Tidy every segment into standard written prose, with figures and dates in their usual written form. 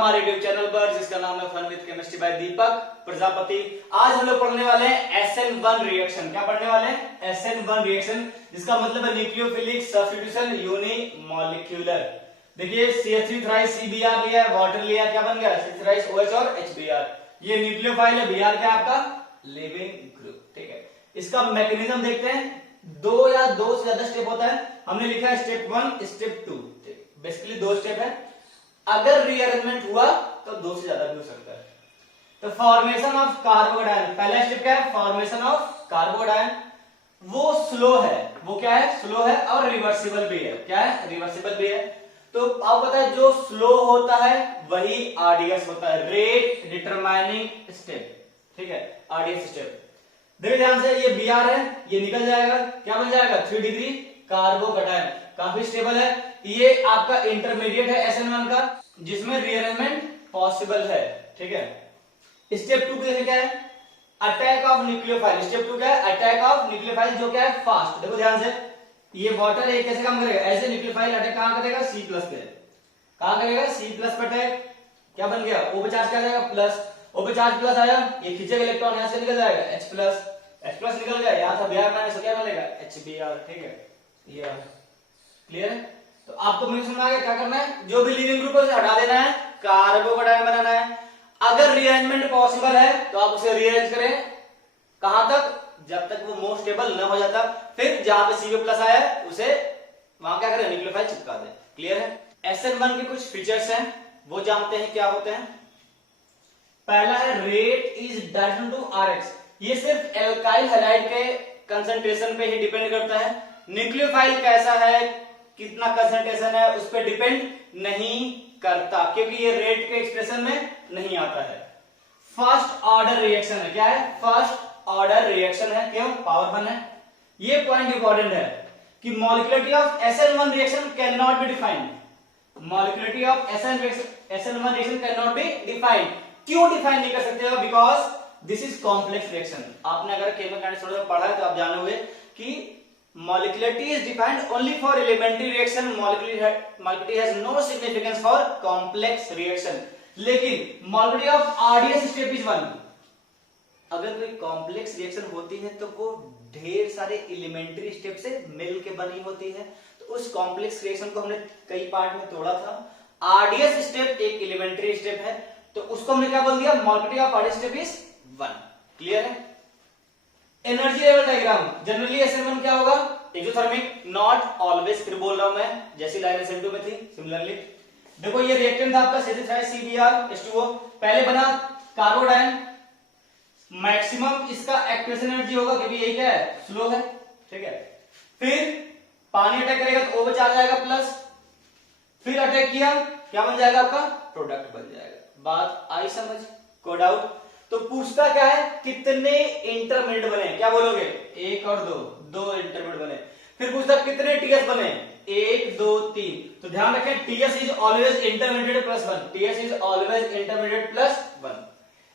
हमारे YouTube channel पर जिसका नाम है फन विद केमिस्ट्री बाय दीपक प्रजापति। आज हम लोग पढ़ने वाले हैं SN1 रिएक्शन। क्या पढ़ने वाले हैं? SN1 रिएक्शन, जिसका मतलब है न्यूक्लियोफिलिक सब्स्टिट्यूशन यूनिमॉलिक्यूलर। देखिए CH3 थ्राइस CBr लिया है, वाटर लिया, क्या बन गया? CH थ्राइस OH और HBr। ये न्यूक्लियोफाइल है, Br क्या आपका? Leaving group. ठीक है, इसका मैकेनिज्म देखते हैं। दो या दो से ज्यादा स्टेप होता है। हमने लिखा है स्टेप 1 स्टेप 2। बेसिकली दो स्टेप है। अगर रीअरेंजमेंट हुआ तो दो से ज्यादा भी हो सकता है। तो फॉर्मेशन ऑफ कार्बोडाइन, पहला स्टेप क्या है? Formation of carbocation. वो स्लो है, वो क्या है? स्लो है और रिवर्सिबल भी है। क्या है? रिवर्सिबल भी है। तो आप पता है जो स्लो होता है वही RDS होता है, रेट डिटरमाइनिंग स्टेप। ठीक है, RDS स्टेप। देखिए ध्यान से, ये Br है, ये निकल जाएगा, क्या बन जाएगा? 3 डिग्री कार्बोकैटायन, काफी स्टेबल है। ये आपका इंटरमीडिएट है SN1 का, जिसमें रीअरेंजमेंट पॉसिबल है। ठीक है, स्टेप 2 के क्या है? Attack of nucleophile. स्टेप 2 क्या है? अटैक ऑफ न्यूक्लियोफाइल, जो क्या है? फास्ट। देखो ध्यान से, ये वाटर है, कैसे काम करेगा? ऐसे न्यूक्लियोफाइल अटैक कहां करेगा? C+ पे। कहां करेगा? C+ पे अटैक। क्या बन गया? O पे चार्ज क्या जाएगा? प्लस। O पे चार्ज प्लस आया, ये खींचेगा इलेक्ट्रॉन, यहां से निकल जाएगा H+। H+ निकल गया, यहां से Br माइनस क्या मिलेगा? HBr। ठीक है, ये क्लियर है? तो आपको मुझे समझ आ गया क्या करना है? जो भी लिविंग ग्रुप है उसे हटा देना है, कार्बोकैटायन बनाना है। अगर रीअरेंजमेंट पॉसिबल है तो आप उसे रीअरेंज करें। कहां तक? जब तक वो मोर स्टेबल न हो जाता। फिर जहां पे Cl+ आया है उसे वहां क्या करें? न्यूक्लियोफाइल चिपका दें। क्लियर है? SN1 के कुछ फीचर्स हैं, वो जानते हैं क्या होते हैं। पहला है rate is direction to RX। ये सिर्फ एल्काइल हैलाइड के कंसंट्रेशन पे ही डिपेंड करता है। न्यूक्लियोफाइल कैसा है, कितना कंसंट्रेशन है, उस पर डिपेंड नहीं करता, क्योंकि ये रेट के एक्सप्रेशन में नहीं आता है। फर्स्ट ऑर्डर रिएक्शन है। क्या है? फर्स्ट ऑर्डर रिएक्शन है। क्यों? पावर 1 है। ये पॉइंट इंपॉर्टेंट है कि molecularity of SN1 reaction can not be defined. Molecularity of SN1 reaction can not be defined. क्यों डिफाइन नहीं कर सकते हो? Because this is complex reaction. आपने अगर केमिकल काइनेटिक्स थोड़ा पढ़ा है तो आप जानोगे कि molecularility is defined only for elementary reaction. Molecularity has no significance for complex reaction. लेकिन molecularility of RDS step is 1. अगर कोई कॉम्प्लेक्स रिएक्शन होती है तो वो ढेर सारे एलिमेंट्री स्टेप से मिल के बनी होती है। तो उस कॉम्प्लेक्स रिएक्शन को हमने कई पार्ट में तोड़ा था। RDS स्टेप एक एलिमेंट्री स्टेप है, तो उसको हमने क्या बोल दिया? molecularility of RDS step is 1. Clear है? Energy level diagram generally SN1 क्या होगा? Exothermic, not always. फिर बोल रहा हूं मैं, जैसी लाइन SN2 में थी सिमिलरली। देखो ये रिएक्टेंट था आपका CH3CBr H2O। पहले बना कार्बोडाइन, मैक्सिमम इसका एक्टिवेशन एनर्जी होगा क्योंकि ये क्या है? स्लो है। ठीक है, फिर पानी अटैक करेगा तो O पे चार्ज आएगा प्लस। फिर अटैक किया, क्या बन जाएगा? आपका प्रोडक्ट बन जाएगा। बात आई समझ? कोई डाउट? तो पूछता क्या है? कितने इंटरमीडिएट बने? क्या बोलोगे? 1 और 2, 2 इंटरमीडिएट बने। फिर पूछता कितने TS बने? 1 2 3। तो ध्यान रखें, TS is always intermediate plus 1। TS is always intermediate plus 1।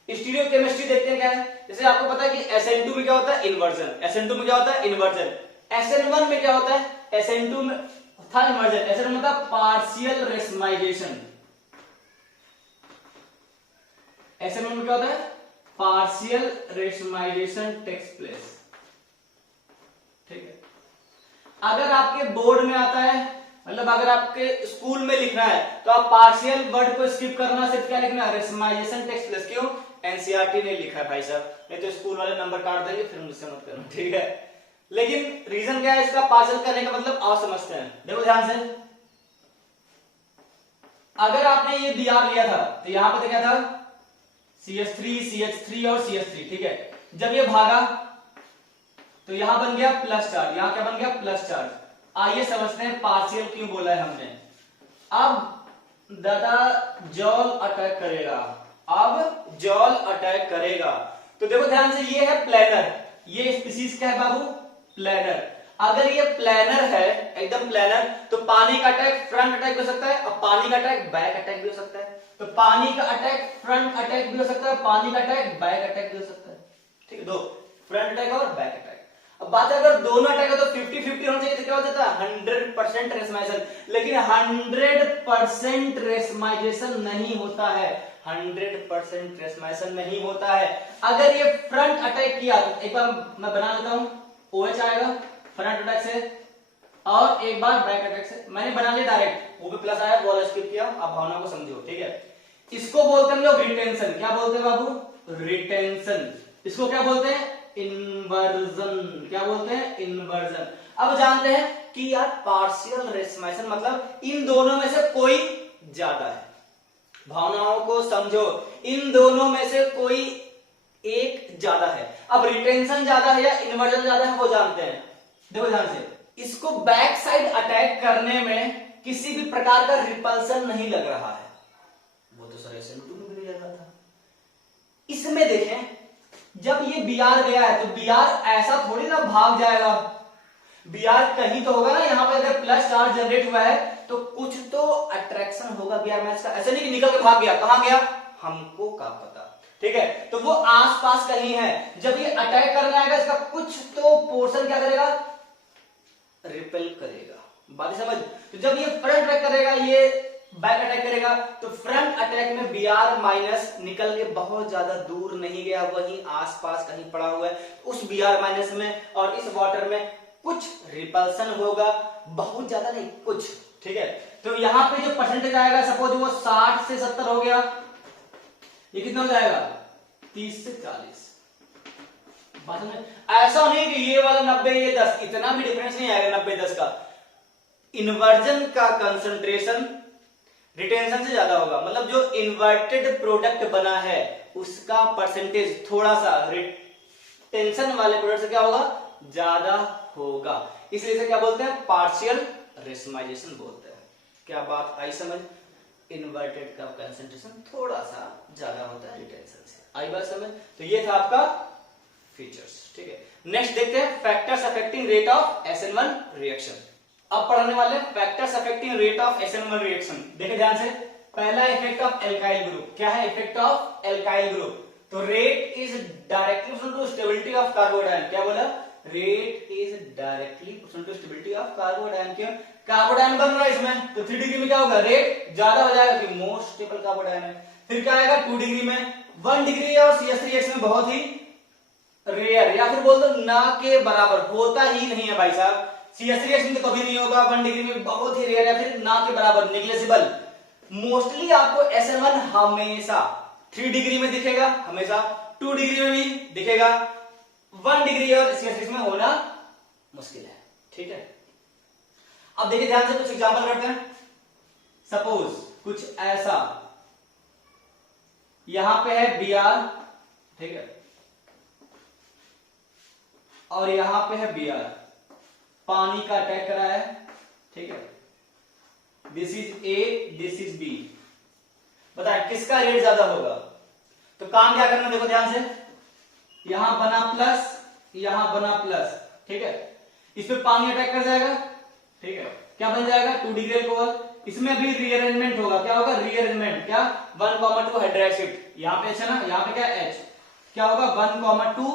Stereochemistry देखते हैं क्या है। जैसे आपको पता है कि SN2 में क्या होता है? इन्वर्जन। SN2 में क्या होता है? इन्वर्जन। SN1 में क्या होता है? SN2 में था इन्वर्जन, SN1 में था पार्शियल रेशमाइजेशन। SN1 में क्या होता है? Partial racemisation takes place. ठीक है, अगर आपके बोर्ड में आता है, मतलब अगर आपके स्कूल में लिखना है तो आप पार्शियल वर्ड को स्किप करना, सिर्फ क्या लिखना? रेशमाइजेशन टेक्स प्लेस। क्यों? NCERT ने लिखा है भाई साहब, नहीं तो स्कूल वाले नंबर काट देंगे, फिर मुझसे मत करना। ठीक है, लेकिन रीजन क्या है इसका? पार्शियल करने का मतलब आप समझते हैं। देखो ध्यान से, अगर आपने ये Br लिया था तो यहां पे क्या था? CH3 CH3 और CH3। ठीक है, जब ये भागा तो यहां बन गया प्लस चार्ज, यहां क्या बन गया? Plus charge. आइए समझते हैं पार्शियल क्यों बोला है हमने। अब दादा जॉल अटैक करेगा, अब जॉल अटैक करेगा। तो देखो ध्यान से, ये है प्लेनर, ये स्पीसीज क्या है बाबू? प्लेनर। अगर ये प्लेनर है, एकदम प्लेनर, तो पानी का अटैक फ्रंट अटैक भी हो सकता है और पानी का अटैक बैक अटैक भी हो सकता है। तो पानी का अटैक फ्रंट अटैक भी हो सकता है, पानी का अटैक बैक अटैक भी हो सकता है। ठीक है, दो, फ्रंट अटैक और बैक अटैक। अब बात है अगर दोनों अटैक है तो 50-50 होना चाहिए, तो क्या हो जाता है 100% रेशमाइजेशन, लेकिन 100% रेशमाइजेशन नहीं होता है, 100% रेशमाइजेशन नहीं होता है। अगर ये फ्रंट अटैक किया तो एक बार मैं बना लेता हूं, OH आएगा फ्रंट अटैक से और एक बार बैक अटैक से, मैंने बना लिया डायरेक्ट, वो भी प्लस आया, बॉल स्किप किया, आप भावना को समझो, ठीक है। इसको बोलते हैं हम लोग रिटेंशन, क्या बोलते हैं बाबू, रिटेंशन। इसको क्या बोलते हैं, इन्वर्जन, क्या बोलते हैं, इन्वर्जन। अब जानते हैं कि यार पार्शियल रेशमाइजेशन मतलब इन दोनों में से कोई ज्यादा है, भावनाओं को समझो, इन दोनों में से कोई एक ज्यादा है। अब रिटेंशन ज्यादा है या इन्वर्जन ज्यादा है वो जानते हैं, देखो ध्यान से, इसको बैक साइड अटैक करने में किसी भी प्रकार का रिपल्सन नहीं लग रहा है, वो तो सर SN2 में भी नहीं लग रहा था। इसमें देखें जब ये Br गया है तो Br ऐसा थोड़ी ना भाग जाएगा, Br कहीं तो होगा ना, यहां पे अगर प्लस चार्ज जनरेट हुआ है तो कुछ तो अट्रैक्शन होगा Br मैच का, ऐसा नहीं कि निकल के भाग गया, कहां गया हमको क्या पता, ठीक है। तो वो आसपास कहीं है, जब ये अटैक करने आएगा इसका कुछ तो पोर्शन क्या करेगा, रिपेल करेगा, बात समझ। तो जब ये फ्रंट अटैक करेगा, ये बैक अटैक करेगा, तो फ्रंट अटैक में Br माइनस निकल के बहुत ज्यादा दूर नहीं गया, वहीं आसपास कहीं पड़ा हुआ है, उस Br माइनस में और इस वाटर में कुछ रिपल्सन होगा, बहुत ज्यादा नहीं कुछ, ठीक है। तो यहां पे जो परसेंटेज आएगा, सपोज वो 60 से 70 हो गया, ये कितना हो जाएगा 30 से 40। बात समझ, ऐसा नहीं कि ये वाला 90 ये 10, इतना भी डिफरेंस नहीं आएगा 90-10 का। इन्वर्जन का कंसंट्रेशन रिटेंशन से ज्यादा होगा, मतलब जो इन्वर्टेड प्रोडक्ट बना है उसका परसेंटेज थोड़ा सा रिटेंशन वाले प्रोडक्ट से क्या होगा, ज्यादा होगा, इसलिए इसे क्या बोलते हैं, पार्शियल रेशमाइजेशन बोलते हैं। क्या बात आई समझ, इन्वर्टेड का कंसंट्रेशन थोड़ा सा ज्यादा होता है रिटेंशन से, आई बात समझ। तो ये था आपका फीचर्स, ठीक है। नेक्स्ट देखते हैं factors affecting rate of SN1 reaction. अब पढ़ने वाले factors affecting rate of SN1 reaction, देखिए ध्यान से। पहला इफेक्ट ऑफ एल्काइल ग्रुप, क्या है इफेक्ट ऑफ एल्काइल ग्रुप, तो rate is directly to stability of carbocation, क्या बोला, rate is directly to stability of carbocation. क्यों, कार्बोडाइन बन रहा है इसमें, तो 3 डिग्री में क्या होगा, रेट ज्यादा हो जाएगा कि मोस्ट स्टेबल कार्बोडाइन है। फिर क्या आएगा 2 डिग्री में, 1 डिग्री और CS रिएक्शन बहुत ही रेयर, या फिर बोल दो ना के बराबर, होता ही नहीं है भाई साहब, CS रिएक्शन तो कभी नहीं होगा, 1 डिग्री में बहुत ही रेयर, या फिर ना के बराबर नेग्लिजिबल। मोस्टली आपको SN1 हमेशा 3 डिग्री में दिखेगा, हमेशा 2 डिग्री में भी दिखेगा, 1 डिग्री और CS रिएक्शन में होना मुश्किल है, ठीक है। अब देखिए ध्यान से, कुछ एग्जांपल करते हैं। सपोज कुछ ऐसा, यहां पे है Br, ठीक है, और यहां पे है Br, पानी का अटैक करा है, ठीक है, this is A, this is B, बताएं किसका रेट ज्यादा होगा। तो काम क्या करना, देखो ध्यान से, यहां बना प्लस, यहां बना प्लस, ठीक है, इस पे पानी अटैक कर जाएगा, ठीक है, क्या बन जाएगा 2 डिग्री अल्कोहल, इसमें भी रीअरेंजमेंट होगा, क्या होगा रीअरेंजमेंट, क्या 1,2 हाइड्राइड शिफ्ट, यहां पे H है ना, यहां पे क्या H, क्या होगा 1,2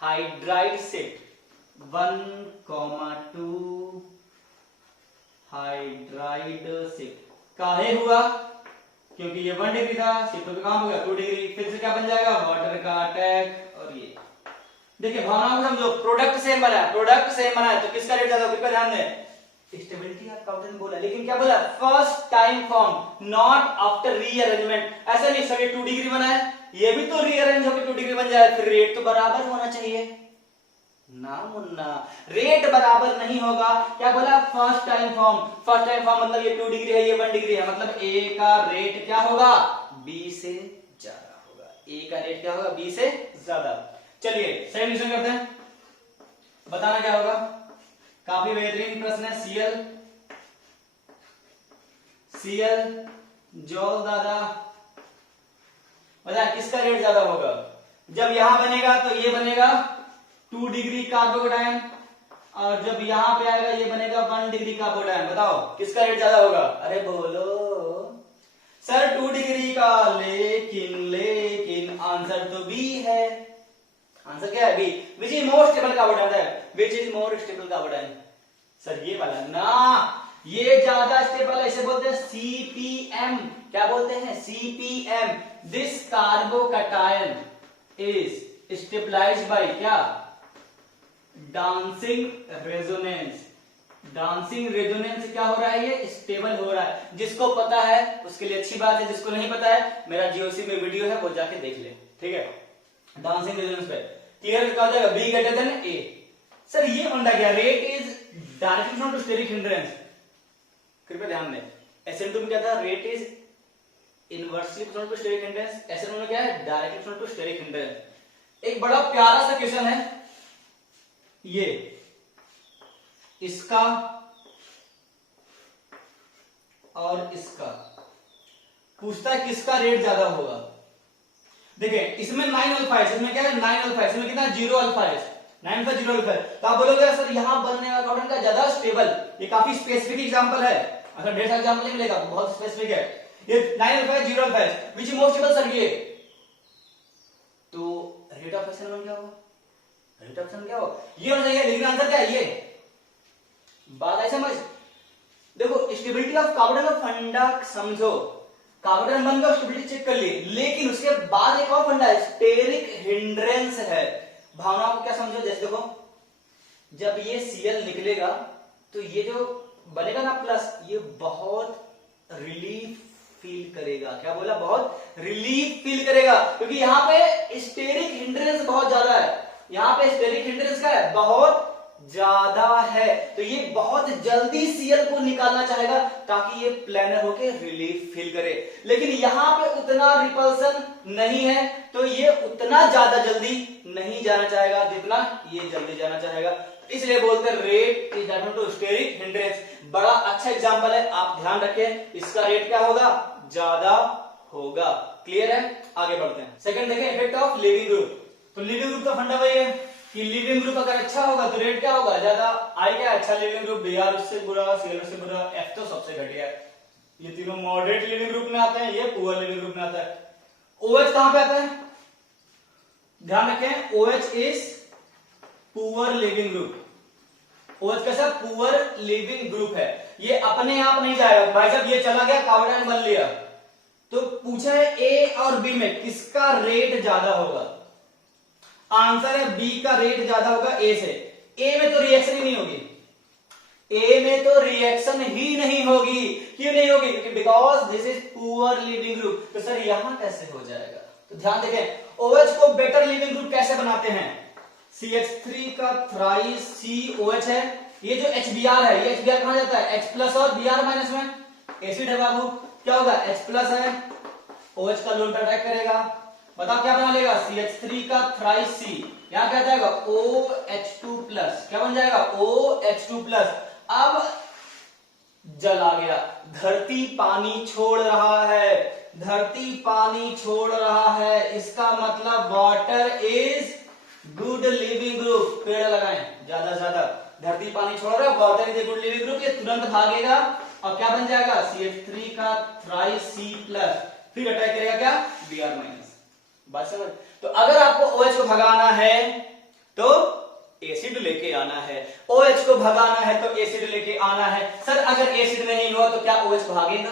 हाइड्राइड शिफ्ट, 1,2 हाइड्राइड शिफ्ट, काहे हुआ, क्योंकि ये 1 डिग्री था, शिफ्ट पे काम हो गया 2 डिग्री, फिर से क्या बन जाएगा वाटर का अटैक। और ये देखिए भावनाओं को समझो, प्रोडक्ट सेम बना है, प्रोडक्ट सेम बना है, तो किसका रेट ज्यादा, कृपया ध्यान दें, स्टेबिलिटी ऑफ काउंटेंट बोला, लेकिन क्या बोला, first time form, not after rearrangement. ऐसा नहीं सर ये 2 डिग्री बना है, ये भी तो रीअरेंज होकर 2 डिग्री बन जाए, फिर रेट तो बराबर होना चाहिए ना मुन्ना, रेट बराबर नहीं होगा। क्या बोला, first time form, first time form मतलब ये 2 डिग्री है, ये 1 डिग्री है, मतलब A का रेट क्या होगा, B से ज्यादा होगा, A का रेट क्या होगा, B से ज्यादा। चलिए सॉल्यूशन करते हैं, बताना क्या होगा, काफी बेहतरीन प्रश्न है। Cl जॉल दादा, बताया किसका रेट ज्यादा होगा, जब यहां बनेगा तो ये बनेगा 2 डिग्री कार्बोडाइन, और जब यहां पे आएगा ये बनेगा 1 डिग्री कार्बोडाइन, बताओ किसका रेट ज्यादा होगा, अरे बोलो सर 2 डिग्री का, लेकिन आंसर तो बी है, आंसर क्या है B, which is most stable carbocation है, which is more stable carbon ion? Sir ये वाला ना, ये ज्यादा स्टेबल है, इसे बोलते हैं सीपीएम। क्या बोलते हैं? CPM. This carbocation is stabilised by क्या? Dancing resonance. डांसिंग रेजोनेंस से क्या हो रहा है? ये स्टेबल हो रहा है। जिसको पता है उसके लिए अच्छी बात है, जिसको नहीं पता है मेरा जीओसी में वीडियो है, वो जाके देख ले, ठीक है। डांसिंग रेजोनेंस पे क्लियर क्या हो जाएगा? B greater than A. Sir ये फंडा क्या? Rate is directly to steric hindrance. कृपया ध्यान दें, SN2 में क्या था? Rate is inversely to steric hindrance. SN1 में क्या है? Directly to steric hindrance. एक बड़ा प्यारा सा क्वेश्चन है ये, इसका और इसका पूछता है किसका रेट ज्यादा होगा। देखिए इसमें 9 अल्फा है, इसमें क्या है? 9 अल्फा है, इसमें कितना? 0 अल्फा है, 9 का 0 अल्फा है। तो आप बोलोगे सर यहां बनने वाला कार्बन का ज्यादा स्टेबल। ये काफी स्पेसिफिक एग्जांपल है, अगर ढेर सारा एग्जांपल नहीं मिलेगा, बहुत स्पेसिफिक है। ये 9 अल्फा है, 0 अल्फा है, which is more stable sir? ये तो रेट ऑफ एक्शन क्या होगा? रेट ऑफ एक्शन क्या होगा? ये होना चाहिए, लेकिन आंसर क्या है? ये बात है समझ। देखो स्टेबिलिटी ऑफ कार्बन का फंडा समझो, कार्बन बन गया, स्टेबिलिटी चेक कर ली, लेकिन उसके बाद एक और फंडा है, स्टेरिक हिंड्रेंस है। भावनाओं को क्या समझो? जैसे देखो जब ये Cl निकलेगा तो ये जो बनेगा ना प्लस, ये बहुत रिलीफ फील करेगा। क्या बोला? बहुत रिलीफ फील करेगा, क्योंकि यहाँ पे स्टेरिक हिंड्रेंस बहुत ज्यादा है। यहाँ पे स्टेरिक हिंड्रेंस का है बहुत ज्यादा है, तो ये बहुत जल्दी Cl को निकालना चाहेगा ताकि ये प्लेनर होके रिलीफ फील करे। लेकिन यहाँ पे उतना रिपल्सन नहीं है, तो ये उतना ज्यादा जल्दी नहीं जाना चाहेगा जितना ये जल्दी जाना चाहेगा। इसलिए बोलते हैं rate is equal to steric hindrance. बड़ा अच्छा एग्जांपल है, आप ध्यान रखें, इसका रेट क्या होगा? ज्यादा होगा। क्लियर है? आगे बढ़ते हैं। सेकंड देखें, इफेक्ट ऑफ लीविंग ग्रुप। तो लीविंग ग्रुप का फंडा वही है कि लीविंग ग्रुप अगर अच्छा होगा तो रेट क्या होगा? ज्यादा। आई क्या? अच्छा लीविंग ग्रुप, Br उससे बुरा, Cl उससे बुरा, F तो सबसे घटिया है। ये तीनों मॉडरेट लिविंग ग्रुप में आते हैं, ये पुअर लिविंग ग्रुप में आता है। OH कहां पे आता है? ध्यान रखें, OH is poor leaving group. OH कैसा? पुअर लिविंग ग्रुप है। ये अपने आप नहीं जाएगा भाई साहब, ये चला गया कार्बन आयन बन लिया। तो पूछा है A और B में किसका रेट ज्यादा होगा? आंसर है बी का रेट ज्यादा होगा ए से। ए में तो रिएक्शन ही नहीं होगी, ए में तो रिएक्शन ही नहीं होगी। क्यों नहीं होगी? क्योंकि because this is poor leaving group. तो सर यहां कैसे हो जाएगा? तो ध्यान देखें, OH को बेटर लिविंग ग्रुप कैसे बनाते हैं? CH3 का थ्राइस COH है, ये जो HBr है, ये HBr कहां जाता है? H प्लस और Br माइनस में। एसिड है बाबू, क्या होगा? H प्लस है, OH का लोन पे अटैक करेगा, बताओ क्या बना लेगा? CH3 का थ्राइस C, यहां क्या जाएगा? OH2 plus. क्या बन जाएगा? OH2 plus. अब जल आ गया, धरती पानी छोड़ रहा है, धरती पानी छोड़ रहा है, इसका मतलब water is good leaving group. पेड़ लगाएं ज्यादा से ज्यादा, धरती पानी छोड़ रहा है, water is a good leaving group. ये तुरंत भागेगा और क्या बन जाएगा? CH3 का थ्राइस C प्लस, फिर अटैक करेगा क्या? Br minus. बात समझ? तो अगर आपको OH को भगाना है तो एसिड लेके आना है, OH को भगाना है तो एसिड लेके आना है। सर अगर एसिड नहीं हुआ तो क्या OH भागेगा?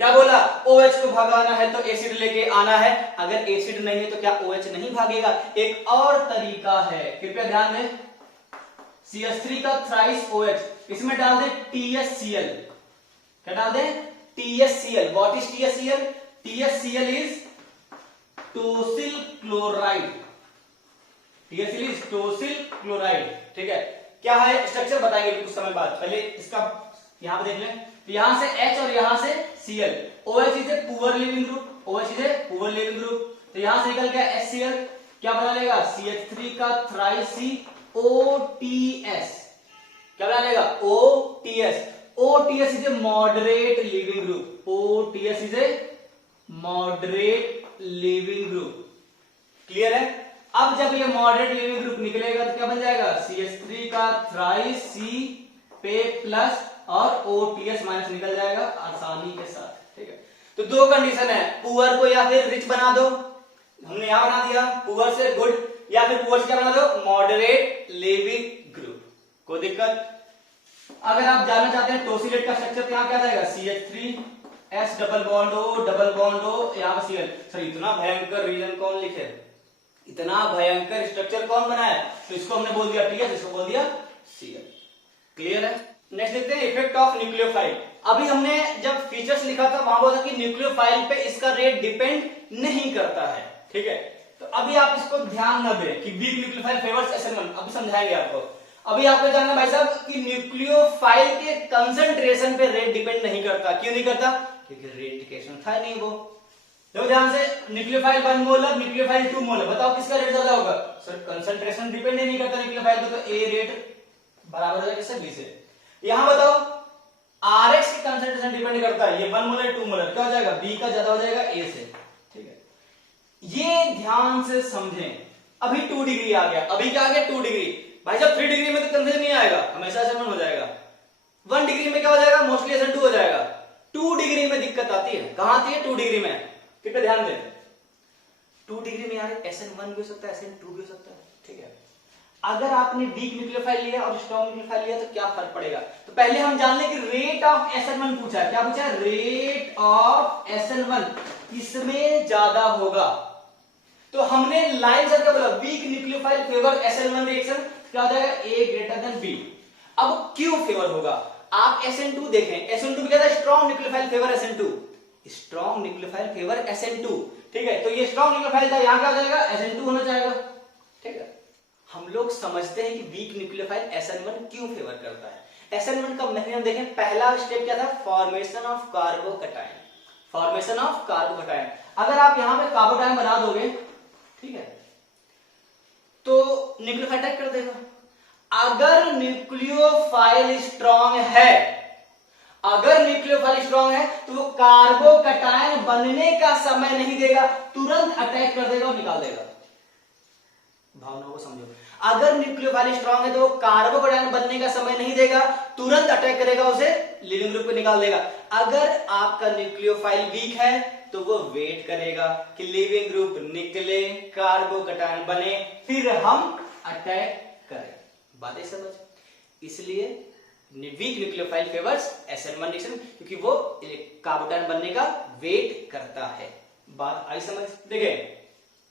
क्या बोला? OH को भगाना है तो एसिड लेके आना है, अगर एसिड नहीं है तो क्या OH नहीं भागेगा? एक और तरीका है, कृपया ध्यान दें, CH3 का थ्राइस OH, इसमें डाल दे TSCl। क्या डाल दे? TSCl। What is TSCl? TSCl is tosyl chloride. TSCl is tosyl chloride. ठीक है, क्या है स्ट्रक्चर बताएंगे कुछ समय बाद, पहले इसका यहां पे देख लें। तो यहां से H और यहां से Cl। OH is a poor leaving group, OH is a poor leaving group, तो यहां से निकल गया HCl। क्या बना लेगा? CH3 का थ्राइस C OTS। क्या बना लेगा? OTS। OTS is a moderate leaving group, OTS is a moderate leaving group. Clear है? अब जब ये मॉडरेट लिविंग ग्रुप निकलेगा तो क्या बन जाएगा? CH3 का थ्राइस C पे प्लस और OTS माइनस निकल जाएगा आसानी के साथ। ठीक है, तो दो कंडीशन है, पुअर को या फिर रिच बना दो, हमने यहां बना दिया पुअर से गुड, या फिर OH क्या बना दो, मॉडरेट लिविंग ग्रुप। कोई दिक्कत? अगर आप जानना चाहते हैं टोसिलेट का स्ट्रक्चर तो यहाँ क्या जाएगा, CH3S डबल बॉन्ड O, यहाँ पर Cl। सर इतना भयंकर रीजन कौन लिखे, इतना भयंकर स्ट्रक्चर कौन बनाया, तो इसको हमने बोल दिया ठीक है, जिसको बोल दिया Cl। क्लियर है? नेक्स्ट देखते हैं इफेक्ट ऑफ न्यूक्लियोफाइल। अभी हमने जब फीचर्स लिखा था वहां बोला कि न्यूक्लियोफाइल पे इसका रेट डिपेंड नहीं करता है, ठीक है। तो अभी आप इसको ध्यान न दें कि वीक न्यूक्लियोफाइल फेवर्स SN1, अभी समझाएंगे आपको। अभी आपको जानना भाई साहब कि न्यूक्लियोफाइल के कंसंट्रेशन पे रेट डिपेंड नहीं करता। क्यों नहीं करता? क्योंकि रेट केशन था नहीं वो। देखो ध्यान से, न्यूक्लियोफाइल 1 मोलर, न्यूक्लियोफाइल 2 मोलर, बताओ किसका रेट ज्यादा होगा? सर कंसंट्रेशन डिपेंड नहीं करता न्यूक्लियोफाइल पे, तो ए रेट बराबर हो जाएगा किससे, बी से। यहां बताओ Rx की कंसंट्रेशन डिपेंड करता है, ये 1 मोलर 2 मोलर, क्या हो जाएगा, बी का ज्यादा हो जाएगा ए से, ठीक है। ये ध्यान से समझें। अभी 2 डिग्री आ गया, अभी क्या आ गया 2 डिग्री। भाई साहब 3 डिग्री में तो कंसंट्रेशन नहीं आएगा, हमेशा SN1 हो जाएगा। 1 डिग्री में क्या हो जाएगा, मोस्टली SN2 हो जाएगा। 2 डिग्री में दिक्कत आती है, कहां आती है, 2 डिग्री में। कितना ध्यान दें, 2 डिग्री में यार SN1 भी हो सकता है, SN2 भी हो सकता है, ठीक है। अगर आपने वीक न्यूक्लियोफाइल लिया और स्ट्रॉन्ग न्यूक्लियोफाइल लिया तो क्या फर्क पड़ेगा? तो पहले हम जान लें कि रेट ऑफ SN1 पूछा है, क्या पूछा है, रेट ऑफ SN1 किसमें ज्यादा होगा। तो हमने लाइन से क्या बोला, weak nucleophile favour SN1 reaction, क्या हो जाएगा, A ग्रेटर देन B। अब क्यों फेवर होगा, आप SN2 देखें, SN2 भी क्या था, strong nucleophile favour SN2, strong nucleophile favour SN2, ठीक है। तो ये स्ट्रॉन्ग न्यूक्लियोफाइल था, यहां क्या हो जाएगा, SN2 होना चाहेगा, ठीक है। हम लोग समझते हैं कि वीक न्यूक्लियोफाइल SN1 क्यों फेवर करता है। SN1 का मैकेनिज्म देखें, पहला स्टेप क्या था, formation of carbocation, formation of carbocation. अगर आप यहां पे कार्बोकैटायन बना दोगे, ठीक है, तो न्यूक्लियोफाइल अटैक कर देगा। अगर न्यूक्लियोफाइल स्ट्रॉन्ग है, अगर न्यूक्लियोफाइल स्ट्रॉन्ग है तो वो कार्बोकैटायन बनने का समय नहीं देगा, तुरंत अटैक कर देगा और निकाल देगा। भावनाओं को समझो, अगर न्यूक्लियोफाइल स्ट्रॉन्ग है तो वो कार्बोकैटायन बनने का समय नहीं देगा, तुरंत अटैक करेगा, उसे लिविंग ग्रुप पे निकाल देगा। अगर आपका न्यूक्लियोफाइल वीक है तो वो वेट करेगा कि लिविंग ग्रुप निकले, कार्बोकैटायन बने, फिर हम अटैक करें। बातें समझ? इसलिए weak nucleophile favours SN1 reaction, क्योंकि वो कार्बोकैटायन बनने का वेट करता है। बात आई समझ? देखिए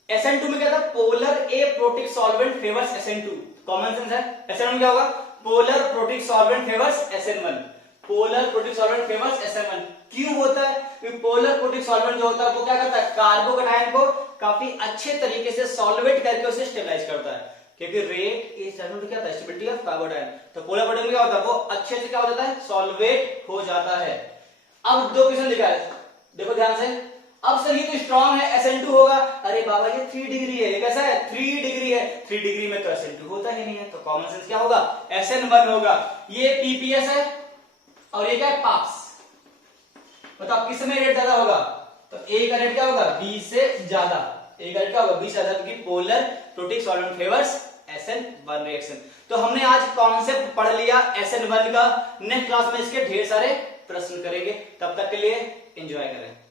SN2 में क्या था, polar a protic solvent favours SN2, common sense है। SN1 क्या होगा, polar protic solvent favours SN1, polar protic solvent favours SN1। क्यों होता है, क्योंकि पोलर प्रोटिक सॉल्वेंट जो होता है वो क्या करता है, कार्बोकैटायन को काफी अच्छे तरीके से सॉल्वेट करके उसे स्टेबलाइज करता है, क्योंकि रेट इज क्या था, स्टेबिलिटी ऑफ कार्बोकैटायन। तो पोलर प्रोटिक में क्या होता है, वो अच्छे से क्या हो जाता है, सॉल्वेट हो जाता है। अब 2 क्वेश्चन लिखा है, देखो ध्यान से। अब सर ये तो स्ट्रॉन्ग है, SN2 होगा। अरे बाबा ये 3 डिग्री है, ये कैसा है, 3 डिग्री है, 3 डिग्री में तो SN2 होता ही नहीं है, तो कॉमन सेंस क्या होगा, SN1 होगा। ये PPS है और ये क्या है, पाप्स। बताओ किस में रेट ज्यादा होगा, तो A का रेट क्या होगा, B से ज्यादा। A का रेट क्या होगा, B से ज्यादा, क्योंकि polar protic solvent favours SN1 reaction. तो हमने आज कॉन्सेप्ट पढ़ लिया SN1 का। नेक्स्ट क्लास में इसके ढेर सारे प्रश्न करेंगे, तब तक के लिए एंजॉय करें।